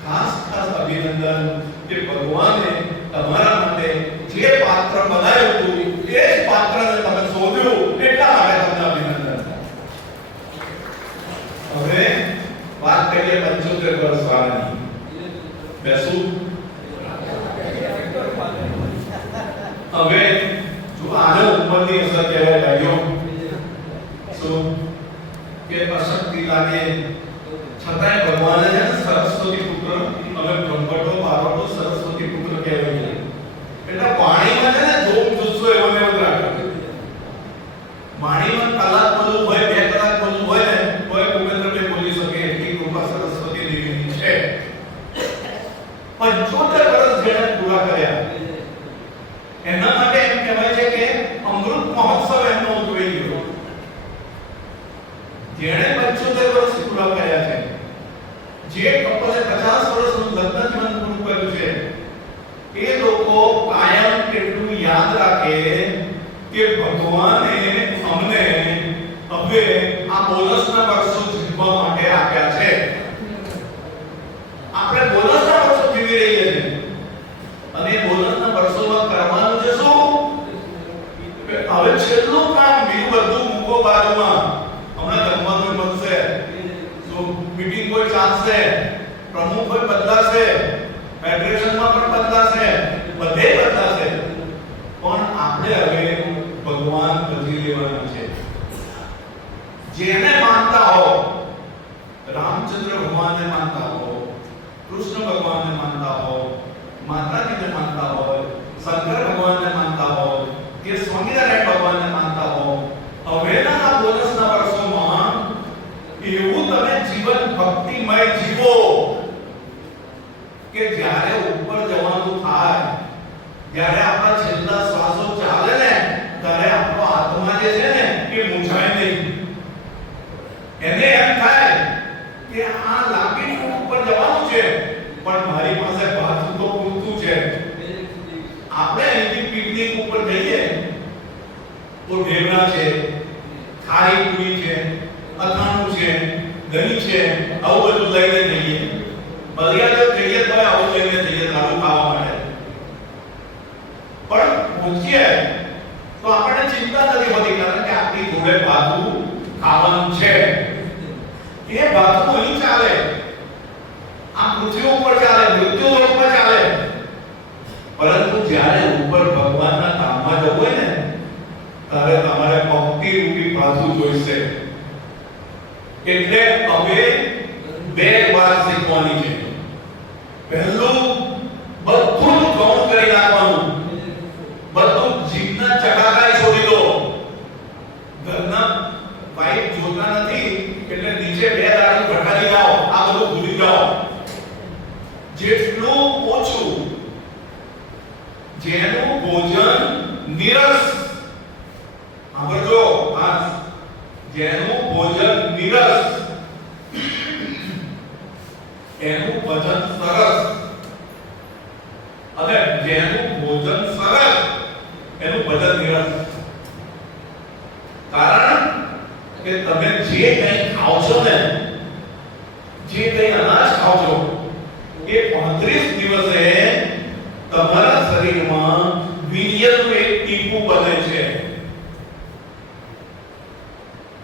ખાસ ખાસ અભિનંદન કે ભગવાને તમારા માટે જે પાત્ર બનાવ્યું હતું એ જ પાત્રને તમે શોધ્યું, એટલા માટે તમને અભિનંદન. હવે વાત કરીએ 75 વર્ષ વાળાની. બેસું. હવે જો આને ઉંમરની અસર કહેવાય ભાઈઓ, શું કે અશક્તિ લાગે છતાંય ભગવાને છે ને સરસ્વતી પુત્ર, અમે બ્રહ્મટો બારોટો સરસ્વતી પુત્ર કહેવાય. એટલે વાણીમાં છે ને જોમ જુસ્સો એવો ને એવો રાખે. વાણીમાં કલાક બોલવું હોય, 2 કલાક બોલવું હોય ને કોઈ ભૂપેન્દ્રભાઈ બોલી શકે એટલી કૃપા સરસ્વતી દેવીની છે. 75 વર્ષ જેણે પૂરા કર્યા એના માટે એમ કહેવાય છે કે અમૃત મહોત્સવ એમનો ઉજવાઈ ગયો. જેણે 75 વર્ષ પૂરા કર્યા છે, જે કપલે 50 વર્ષનું લગ્ન જીવન પૂરું કર્યું છે, એ લોકો કાયમ કેટલું યાદ રાખે કે ભગવાને અમને હવે આ બોનસના વર્ષો જીવવા માટે આપ્યા છે. આપણે બોનસના વર્ષો જીવી રહીએ છીએ ચાલશે, પ્રમુખ બદલાશે, ફેડરેશનમાં પણ બદલાશે, બધે બદલાશે, પણ આપણે હવે ભગવાન બદલી લેવાના છે. જેને માનતા હો, રામચંદ્ર ભગવાનને માનતા હો, કૃષ્ણ ભગવાનને માનતા હો, માતાજીને માનતા હો, શંકર ભગવાનને માનતા હો કે સ્વામિનારાયણ ભગવાનને માનતા હો, હવેના બોનસના વર્ષોમાં એવું તમે જીવન ભક્તિમય જીવો કે જ્યારે ઉપર જવાનું થાય, જ્યારે આપણા છેલ્લા શ્વાસો ચાલે ને ત્યારે આપણો આત્મા જે છે ને એ મૂંઝાય નહીં. એને એમ થાય કે આ લાગણી ઉપર જવાનું છે પણ મારી પાસે બાજુ તો પૂરતું છે. આપણે અહીંથી પિકનિક ઉપર જઈએ તો ઢેબરા છે, ખારી પૂરી છે, અથાણું છે, દહીં છે, આવું બધું લઈને જઈએ. મર્યાદા જઈએ તો આવું લઈને જઈએ સારું ખાવા માટે. પણ પહોંચીએ તો આપણને ચિંતા નથી હોતી કારણ કે આપણી જોડે બાજુ ખાવાનું છે. એ બાજુ અહીં ચાલે, આ પૃથ્વી ઉપર ચાલે, મૃત્યુ ઉપર ચાલે. પરંતુ જ્યારે ઉપર ભગવાનના ધામમાં જવું હોય ને ત્યારે તમારે ભક્તિ રૂપી બાજુ જોઈશે. એટલે હવે બે વાત શીખવાની છે. પહેલું બધું જ ગૌણ કરી નાખવાનું, બધું જીભના ચટાકાએ છોડી દો. ઘરના વાઈફ જોતા નથી એટલે નીચે બે દાડી ભટાડી જાઓ, આ બધું ભૂલી જાઓ. જેટલું ઓછું, જેનું ભોજન નિરસ, સાંભળજો ખાસ, જેનું ભોજન નિરસ એનું ભજન સરસ, અને જેનું ભોજન સરસ એનું ભજન નિરસ. કારણ કે તમે જે કંઈ ખાઓ છો ને, જે કંઈ અનાજ ખાઓ છો એ 35 દિવસે તમારા શરીરમાં વીર્યનું એક ટીપું બને છે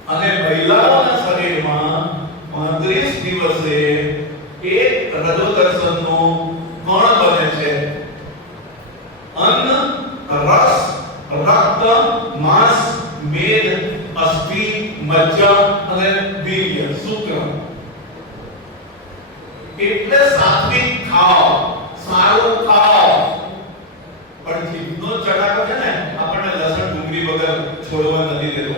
અને મહિલાઓના શરીરમાં 35 દિવસે એક રજોદર્શનનો કણ બને છે. અન્ન, રસ, રક્ત, માંસ, મેદ, અસ્થિ, મજ્જા અને વીર્ય, શુક્ર. એટલે સાત્વિક ખાઓ, સારું ખાઓ. પણ જીભનો ચટાકો છે ને આપણને લસણ ડુંગળી વગર છોડવા નથી દેતો.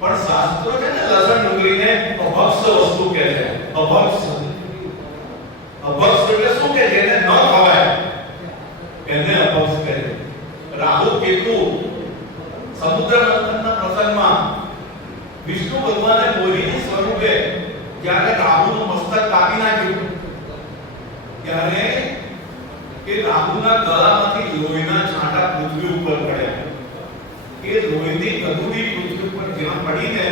પણ શાસ્ત્રો છે ને લસણ ડુંગળીને અભક્ષ વસ્તુ કહે છે. અભક્ષ, અભક્ષ એટલે શું કે જેને ન ખવાય એને અભક્ષ કહે. રાહુ કેતુ સમુદ્ર મંથનના પ્રસંગમાં વિષ્ણુ ભગવાને મોરીની સ્વરૂપે જ્યારે રાહુનું મસ્તક કાપી નાખ્યું ત્યારે એ રાહુના ગળામાંથી લોહીના છાંટા પૃથ્વી ઉપર પડ્યા. એ લોહીની કદુડી પૃથ્વી ઉપર જ્યાં પડીને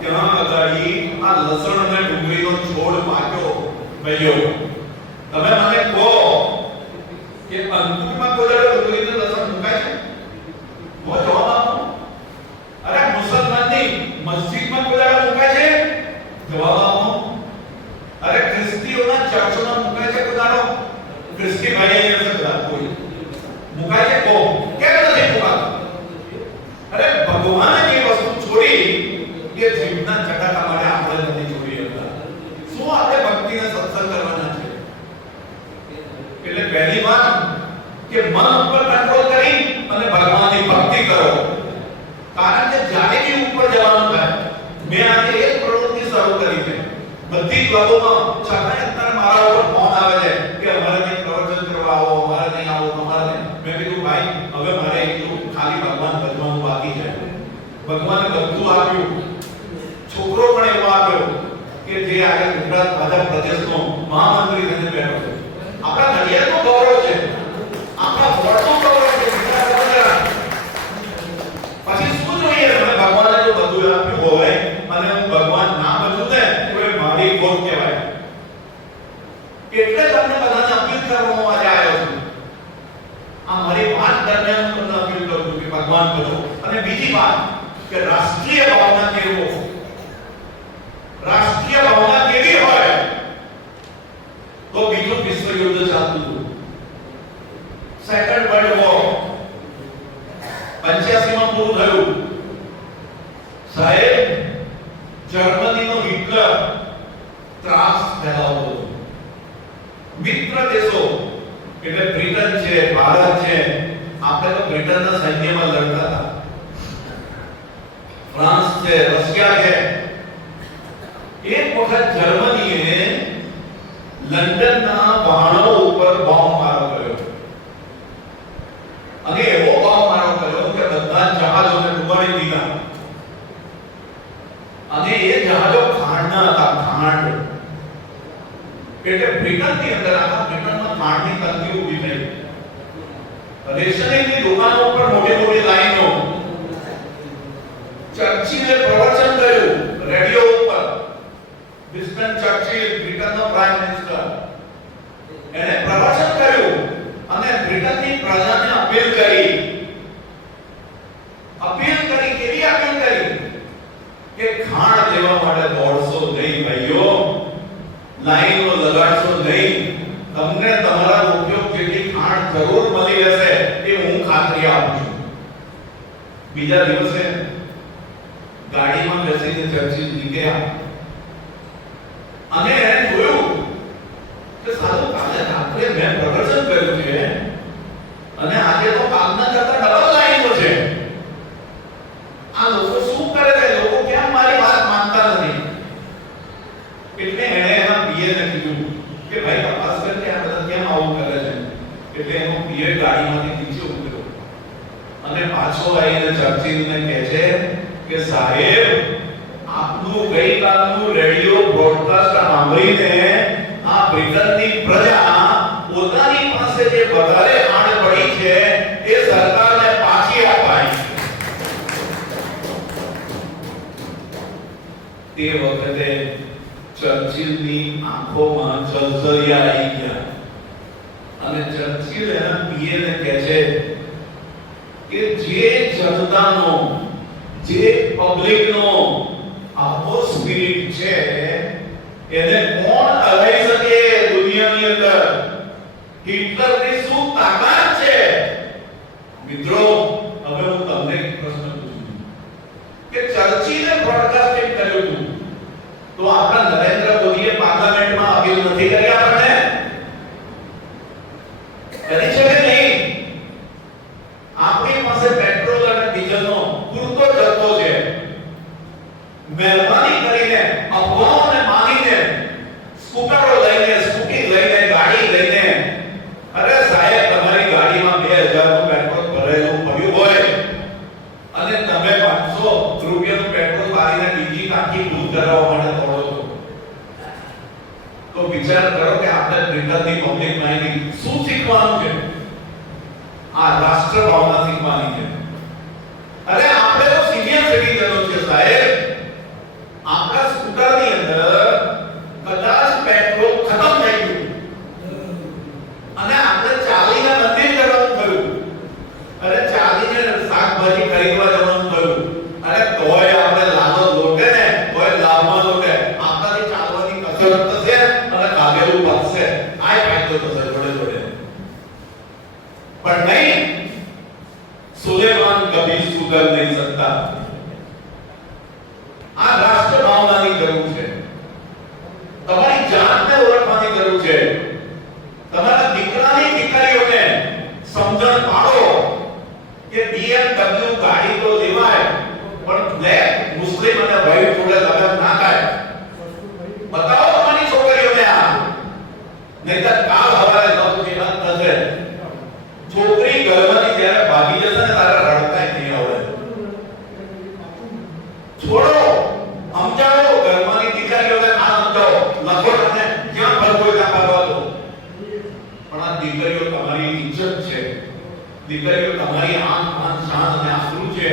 ત્યાં અગાડી આ લસણ અને ડુંગળીનો છોડ પાક્યો બન્યો. તમે મને કહો કે અંકુરમાં કોઈ ડુંગળીને લસણ મુકાય છે? નો જવાબ આપો. અરે મુસલમાનની મસ્જિદમાં કોઈ મુકાય છે? જવાબ આપો. અરે ખ્રિસ્તીઓના ચર્ચોમાં મુકાય છે કોઈ? ખ્રિસ્તી ભાઈ અહીંયા સગા કોઈ મુકાય છે? કો કેમ નથી મુકાતું? અરે ભગવાને જે વસ્તુ છોડી એ જીવના ચટાકા માટે આપણે નથી છોડી હતા. શું આપણે ભક્તિને સત્સંગ કરવાના છે? એટલે પહેલી વાત કે મન ઉપર કંટ્રોલ કરી અને ભગવાનની ભક્તિ કરો. કારણ કે જ્યારે બી ઉપર જવાનું થાય, મેં આજે એક પ્રવૃત્તિ શરૂ કરી છે. બધી જ વાતોમાં છતાંય અત્યારે મારા ઉપર ફોન આવે છે કે અમારે કંઈક પ્રવચન કરવા આવો, અમારે નહીં આવો, તમારે નહીં. મેં કીધું ભાઈ હવે મારે એટલું ખાલી ભગવાન ભજવાનું બાકી છે. ભગવાને બધું આપ્યું. છોકરો પણ એવો આપ્યો કે જે આજે ગુજરાત ભાજપ પ્રદેશનો મહામંત્રી થઈને બેઠો છે. આપણા નડિયાદનું ગૌરવ છે, આપણા વડનું ગૌરવ છે. પછી શું જોઈએ? મને ભગવાને જો બધું આપ્યું હોય અને હું ભગવાન ના બચું ને તો એ મારી ખોટ કહેવાય. એટલે તમને બધાને અપીલ કરવામાં આજે આવ્યો છું. આ મારી વાત દરમિયાન તમને અપીલ કરું છું કે ભગવાન બચો. અને બીજી વાત કે રાષ્ટ્રીય ભાવના કેવો, રાષ્ટ્રીય ભાવના કેવી હોય જર્મનીનો હિટલર ત્રાસ ફેલાવતો હતો. મિત્ર દેશો એટલે બ્રિટન છે, ભારત છે, આપણે તો બ્રિટનના સૈન્યમાં લડતા હતા. ફ્રાન્સ છે, રશિયા છે. એક વખત જર્મનીએ લંડનના વહાણો ઉપર બોમ્બ મારો કર્યો અને એવો બોમ્બ મારો કર્યો કે બધા જહાજોને ડૂબાડી દીધા. અને એ જહાજો ખાંડના હતા, ખાંડ એટલે બ્રિટનની અંદર આખા બ્રિટનમાં ખાંડની તંગી ઊભી થઈ. રેશનિંગની દુકાનો ઉપર મોટી મોટી લાઈનો. ચર્ચિલે પ્રવચન કર્યું રેડિયો ઉપર. વિન્સ્ટન ચર્ચિલ, બ્રિટનનો પ્રાઇમ મિનિસ્ટર, એને પ્રવચન કર્યું અને બ્રિટનની પ્રજાને અપીલ કરી. કેવી અપીલ કરી કે ખાંડ લેવા માટે દોડશો નહીં ભાઈઓ, લાઈનો લગાડશો નહીં. તમને તમારા ઉપયોગ જેટલી ખાંડ જરૂર મળી રહેશે એ હું ખાતરી આપું છું. બીજા દિવસે ગાડીમાં બેસીને ચર્ચિલ નીકળ્યા અને એને જોયું કે સારું કાલે રાત્રે મેં પ્રવચન કર્યું છે અને આજે તો કાલના કરતા ડબલ લાઈનો છે. આ લોકો શું કરે છે? લોકો કેમ મારી વાત માનતા નથી? એટલે એણે એના પીએને કીધું કે ભાઈ તપાસ કર કે આ બધા કેમ આવું કરે છે. એટલે એનો પીએ ગાડીમાંથી નીચે ઉતર્યો અને પાછો આવીને ચર્ચિલને કહે છે કે સાહેબ, આપનું ગઈકાલનું રેડિયો બ્રોડકાસ્ટ સાંભળીને આ બ્રિટનની પ્રજા પોતાની પાસે જે વધારે આડ પડી છે એ સરકારને પાછી અપાય. તે વખતે ચર્ચિલની આંખોમાં જલજલિયા આવી ગયા અને ચર્ચિલ એના પીએને કહે છે કે જે જનતાનો, જે પબ્લિકનો આવો સ્પિરિટ છે એને કોણ હરાવી શકે દુનિયાની અંદર? હિટલરની શું તાકાત છે? મિત્રો, હવે હું તમને એક પ્રશ્ન પૂછું કે ચર્ચિલે બ્રોડકાસ્ટિંગ કર્યું હતું તો આપણા નરેન્દ્ર મોદીએ પાર્લામેન્ટમાં અપીલ નથી કરી આપણને? કરી છે કે નહીં? આપણી પાસે પેટ્રોલ અને ડીઝલનો પૂરતો જથ્થો છે. મહેરબાની કરીને અફવાઓને માનીને સ્કૂટરો લઈને, સ્કૂટી લઈને, ગાડી લઈને, અરે સાહેબ તમારી ગાડીમાં 2000 નું પેટ્રોલ ભરેલું પડ્યું હોય અને તમે 500 રૂપિયાનું પેટ્રોલ મારીને બીજી ટાંકી ફૂલ કરાવવા માટે દોડો છો, તો વિચાર કરો કે આપણે બ્રિટનની પબ્લિક માહિતી શું શીખવાનું છે? આ રાષ્ટ્ર ભાવના શીખવાની છે. અરે આપણે તો સિનિયર સિટીઝનો છે સાહેબ. આપણા સ્કૂટરની અંદર કદાચ પેટ્રોલ ખતમ થઈ ગયું અને આપણે ચાલીને મંદિર જવાનું થયું, અરે ચાલીને શાકભાજી ખરીદવા જવાનું થયું, અરે તોય આપણે લાભ લોટે ને તોય લાભમાં લોટે. આપણાથી ચાલવાની કસરત થશે અને કાગેલું વધશે. આ ફાયદો થશે જોડે જોડે. પણ નહીં, સુલેમાન કભી સુધર નહીં શકતા. આ રાષ્ટ્ર ભાવનાની જરૂર છે. તમારી જાતને ઓળખવાની જરૂર છે. તમારા દીકરાની દીકરીઓને સમજણ પાડો કે BMW ગાડી તો લેવાય પણ બ્લેક મુસ્લિમ અને વ્હાઈટ જોડે લગ્ન ના થાય. બતાવો તમારી છોકરીઓને આ, નહીતર કાલ હવારે લવ જેવા થશે. છોકરી ઘરમાંથી જ્યારે ભાગી જશે ને તારે રડતાય નહીં આવડે. છોડો, સમજાવો ઘરમાંની દીકરીઓને આ સમજાવો. લખો અને ક્યાં ફરવો ત્યાં ફરવા દો. પણ આ દીકરીઓ તમારી ઇજ્જત છે. દીકરીઓ તમારી આંખ, કાન, શાન અને આબરૂ છે.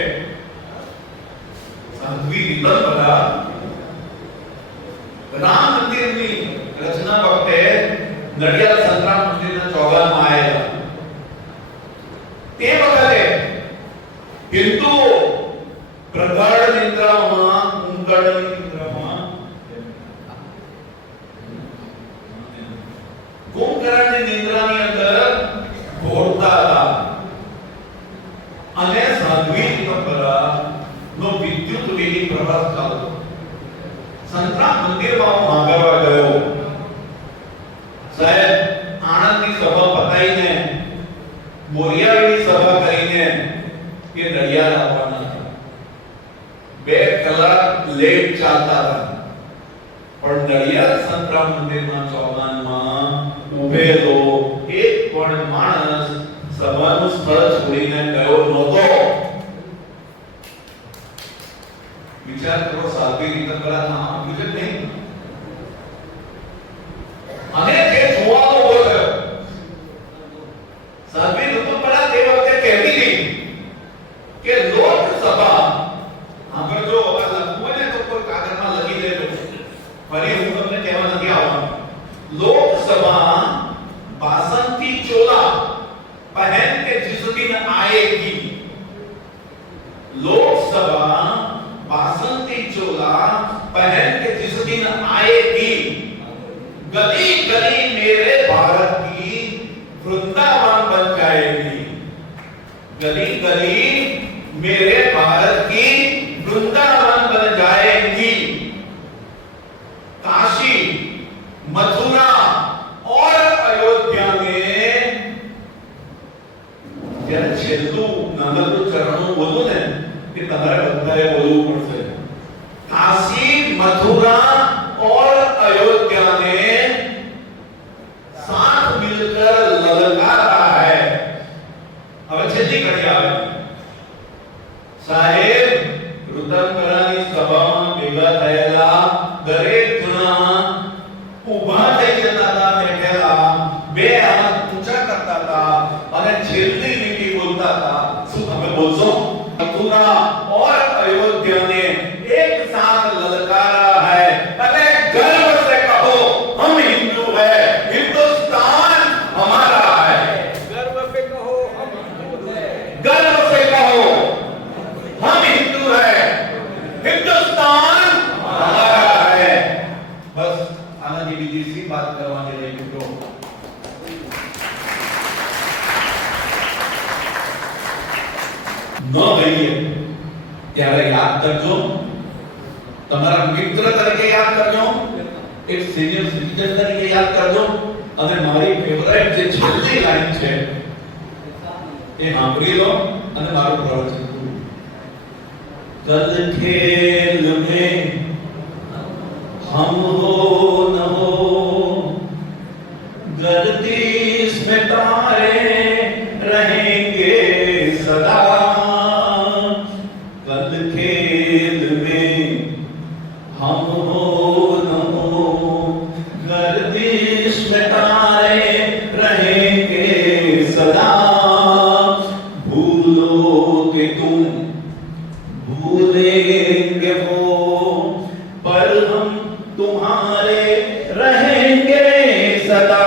સાધ્વી વિલંબરા રામ મંદિરની રચના વખતે નડિયાદ સંતરામ મંદિરના ચોગાનમાં આવેલા. તે વખતે હિન્દુઓ પ્રગાઢ નિંદ્રામાં, ઊંઘની નિંદ્રામાં, કુંભકર્ણની નિંદ્રાની અંદર ઘોળતા હતા અને સાધ્વી વિલંબરા નો વિદ્યુત વેગી પ્રવાસ ચાલતો. સંતરામ મંદિરમાં હું માંગવા ગયો. સાહેબ, આણંદની સભા પતાઈને બોરિયાવીની સભા કરીને કે નડિયાદ આવવાના હતા. 2 કલાક લેટ ચાલતા હતા. પણ નડિયાદ સંતરામ મંદિરના ચોગાનમાં ઉભેલો એક પણ માણસ સભાનું સ્થળ છોડીને ગયો નહોતો. વિચાર કરો, સાદી રીતે કલા નામ આપ્યું છે નહીં. અને તે જોવા ઉભો થયો. સાદી ઋતુપરા તે વખતે કહેતી હતી કે લોકસભા, આગળ જો લખવું હોય ને તો કોઈ કાગળમાં લખી દેજો. ફરી હું તમને કહેવા નથી આવવાનો. લોકસભા बासंती चोला पहन के जिस दिन आएगी, लोकसभा बासंती चोला पहन के जिस दिन आएगी, गली गली मेरे भारत की वृंदावन बन जाएगी. गली गली मेरे भारत की वृंदावन बन जाएगी. काशी, मथुरा और अयोध्या में જ્યારે છેલ્લું નાનકડું ચરણો બોલું ને કે તમારે બધાએ બોલવું પડશે. काशी, मथुरा और अयोध्या में साथ मिलकर ललका रहा है. હવે છેલ્લી ઘડી આવે. સાહેબ, ઋતંબરાની સભામાં ભેગા થયેલા દરેક જણા ઊભા થઈ જતા હતા, બેઠેલા, 2 હાથ ઊંચા કરતા હતા અને છેલ્લી લીટી બોલતા હતા. શું તમે બોલશો? मथुरा और अयोध्या ने एक साथ ललकारा है. अरे गर्व से कहो हम हिंदू है, हिंदुस्तान हमारा है. गर्व से कहो हम हिंदू हैं. गर्व से कहो हम हिंदू है, हिंदुस्तान हमारा है. बस આનાથી બીજી સી વાત કરવાની રહી મિત્રો. ન ગઈએ ત્યારે યાદ કરજો, તમારા મિત્ર તરીકે યાદ કરજો, એક સિનિયર સિટીઝન તરીકે યાદ કરજો, અને મારી ફેવરેટ જે છેલ્લી લાઈન છે એ સાંભળી લો અને મારું પ્રવચન પૂરું. कल खेल में हम हो न हो, गर्दिश में तारे रहेंगे सदा. कल खेल में हम हो न हो, गर्दिश में तारे रहेंगे सदा. भूलोगे तुम, भूलेंगे वो, पर हम तुम्हारे रहेंगे सदा.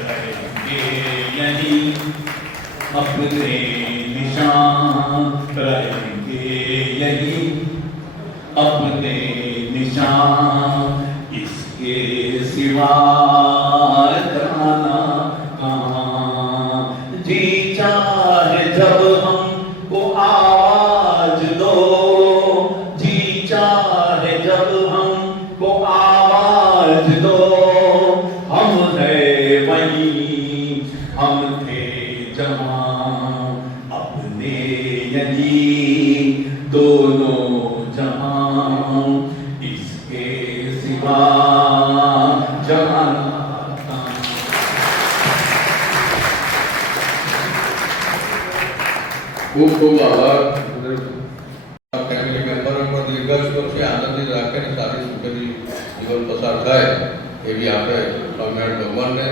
रहेंगे यही अपने निशान, रहेंगे यही अपने निशान. इसके सिवा जाना कहाँ. जी चाहे जब हमको आवाज दो, जी चाहे जब हमको आवाज दो, हम है वहीं, हम थे जहाँ, अपने यही दोनों जहाँ. इसके सिवा जाना कहाँ. ખૂબ ખૂબ આભાર. ફેમિલી મેમ્બરો પર દીર્ઘાયુષ્ય આનંદિત રાખે અને સારી સુખેથી જીવન પસાર થાય એવી આપણે સ્વામિનારાયણ ભગવાનને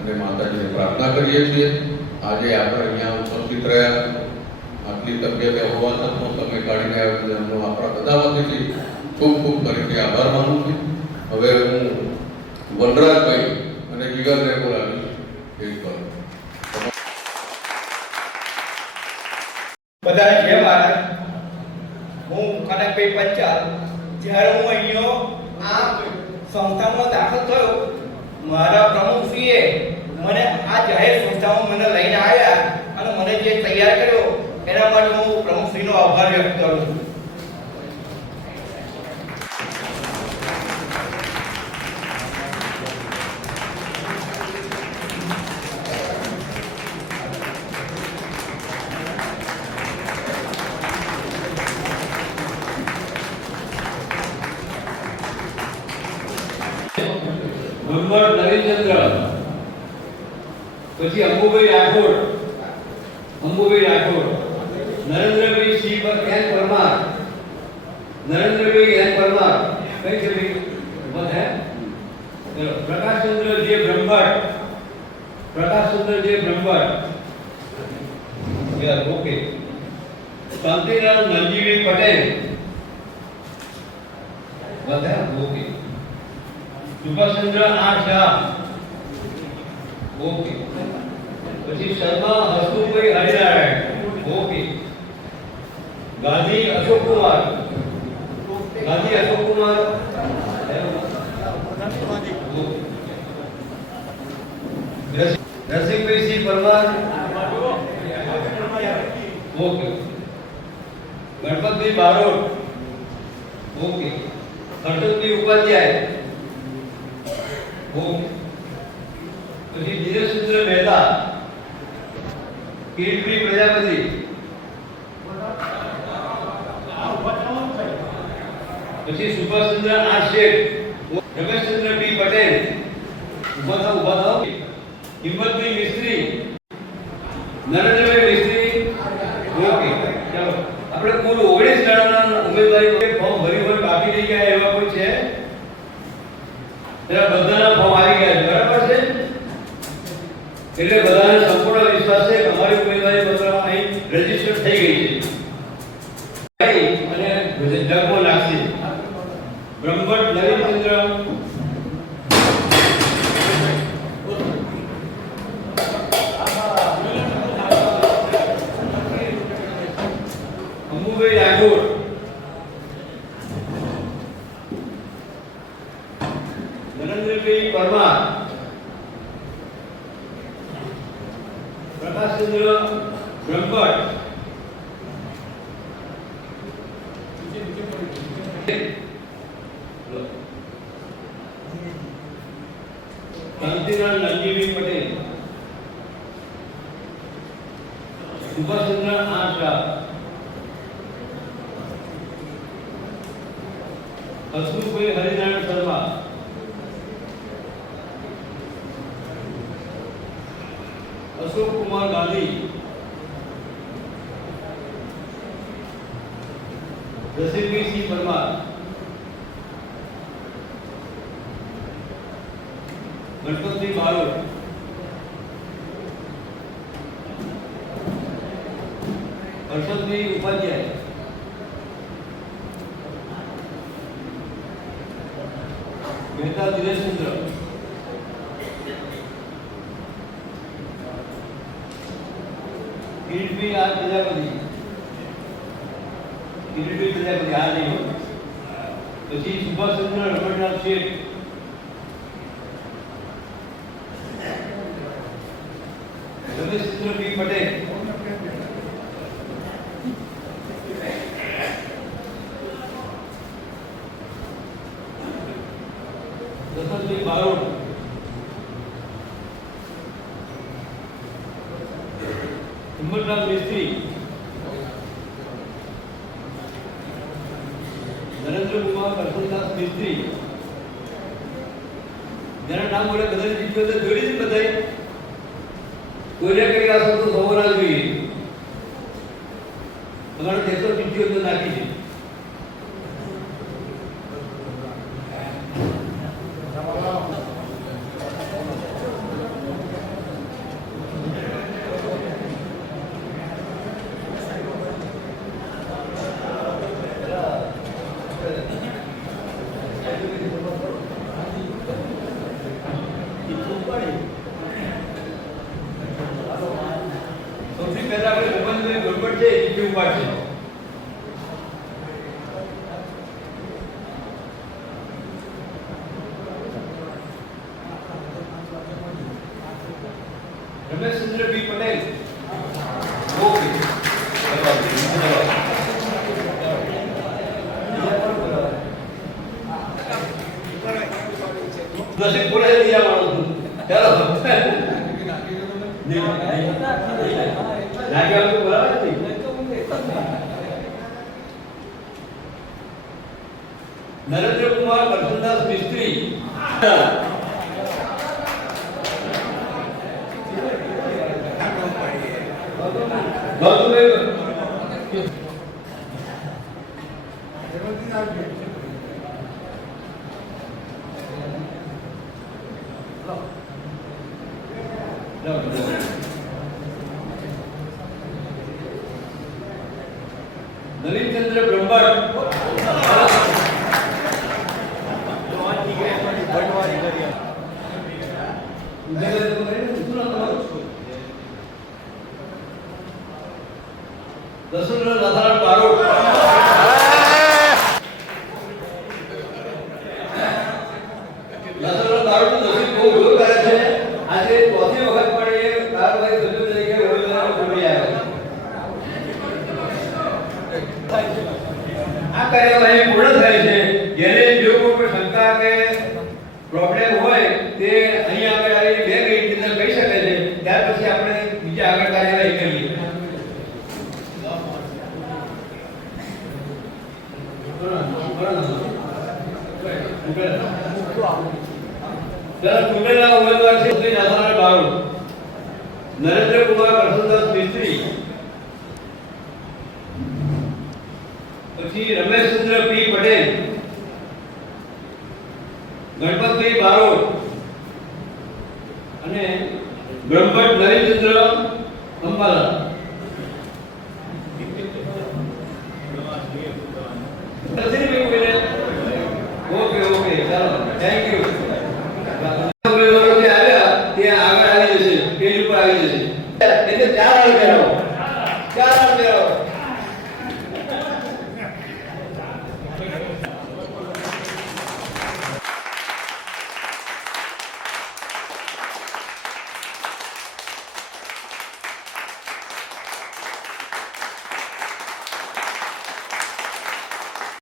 અને માતાજીને પ્રાર્થના કરીએ છીએ. આજે આપણે અહીંયા ઉપસ્થિત રહ્યા, આટલી તબિયતે હોવા છતાં સમય કાઢીને આવ્યો, એમનો આપણા બધા વતીથી ખૂબ ખૂબ ફરીથી આભાર માનું છું. હવે હું વનરાજભાઈ અને જીગરને બોલાવીશ. એક પર બધાને જય મહારાજ. હું કનકભાઈ પંચાલ. જ્યારે હું અહીંયા આ સંસ્થામાં દાખલ થયો, મારા પ્રમુખશ્રીએ મને આ જાહેર સંસ્થામાં મને લઈને આવ્યા અને મને જે તૈયાર કર્યો એના માટે હું પ્રમુખશ્રીનો આભાર વ્યક્ત કરું છું. ભગવાન નવીનચંદ્ર, પછી અંબુભાઈ રાઠોડ, નરેન્દ્રભાઈ સી એન પરમાર, નરેન્દ્રભાઈ એન પરમાર, કઈ છે ભાઈ ઉભા થયા? ચલો, પ્રકાશચંદ્ર જે બ્રહ્મભટ્ટ, યસ, ઓકે. શાંતિલાલ નંદીભાઈ પટેલ, બધા ઓકે. સુભાષચંદ્ર આર શાહ, ઓકે. પછી Sharma Hasmukhbhai Harinarayan, okay. Gandhi Ashok Kumar, Rasikbhai Singh Parmar, okay. Ganpatbhai Barot, okay. Harshadbhai Upadhyay, okay. પછી દિનેશચંદ્ર મહેતા, કિરીટભાઈ પ્રજાપતિ, પછી સુભાષચંદ્ર આર શેઠ, રમેશચંદ્ર બી પટેલ, ઉભા થાઓ. હિંમતભાઈ મિસ્ત્રી, નરેન્દ્રભાઈ મિસ્ત્રી, ઓકે. ચાલો, આપણે કુલ 19 જણાના ઉમેદવારી ફોર્મ ભરી હોય બાકી રહી ગયા એવા કોઈ છે? તેના બધાના ફોર્મ આવી ગયા છે, બરાબર છે? એટલે બધાને સંપૂર્ણ વિશ્વાસ છે કે અમારી ઉમેદવારી પત્રમાં અહીં રજીસ્ટર થઈ ગઈ છે અને જગમાં લાગશે. બ્રહ્મભટ્ટ નવીનચંદ્ર, અંબુભાઈ રાઠોડ, નરેન્દ્રભાઈ પરમાર, પ્રકાશચંદ્ર બ્રહ્મભટ્ટ, શાંતિલાલ નંદીભાઈ પટેલ, સુભાષચંદ્ર આર શાહ, હસમુખભાઈ હરિનારાયણ શર્મા, અશોક કુમાર ગાંધી, રસિકભાઈ સિંહ પરમાર, ગણપતભાઈ બારોટ, હર્ષદભાઈ ઉપાધ્યાય, મહેતા દિનેશચંદ્ર, કિરીટભાઈ આર પ્રજાપતિ, આ નહીં. પછી સુભાષચંદ્ર રમણનાથ શેઠ, રમેશચંદ્ર બી પટેલ, દશરથભાઈ બારોટ, હિંમતલાલ મિસ્ત્રી, નરેન્દ્ર કુમાર કરસનદાસ મિસ્ત્રી. જેના નામ બોલે બધાની ચીઠીઓ તો જોડી જ બધાય. કોઈને કઈ આ શબ્દો થવો ના જોઈએ. તમારે 13 ચીઠીઓ તો નાખી છે. સૌથી પહેલા આપણે ભગવાનભાઈ ગોળવટ છે ચીઠી ઉપાડશે. રમેશચંદ્ર બી પટેલ, ઓકે. નસીબ ખોલે બીજા માણસનું. ચાલો નાખ્યા તો બરાબર જ નહીં. નરેન્દ્ર કુમાર કરશનદાસ મિસ્ત્રી. નવીનચંદ્ર બ્રહ્મભટ્ટ. દસુંદ્ર નાથારામ બારોટ. નાથારામ બારોટનું નસીબ બહુ જોર કરે છે. આજે ચોથી વખત પણ એ કારભાઈ સભ્ય તરીકે વડોદરામાં ચૂંટાઈ આવ્યા. આ કાર્યવાહી પૂર્ણ થાય છે. જેને જો કોઈ શંકા કે પ્રોબ્લેમ હોય તે અહીં આગળ આવી 2 મિનિટની અંદર કહી શકે છે. ત્યાર પછી આપણે બીજા આગળ કાર્યવાહી કરીએ. ચૂંટેલા ઉમેદવાર છે શ્રી નાથારામ બારોટ, નરેન્દ્ર કુમાર કરશનદાસ મિસ્ત્રી, પછી રમેશચંદ્ર પી પટેલ, ગણપતભાઈ બારોટ અને બ્રહ્મભટ્ટ નવીનચંદ્ર અંબાલા.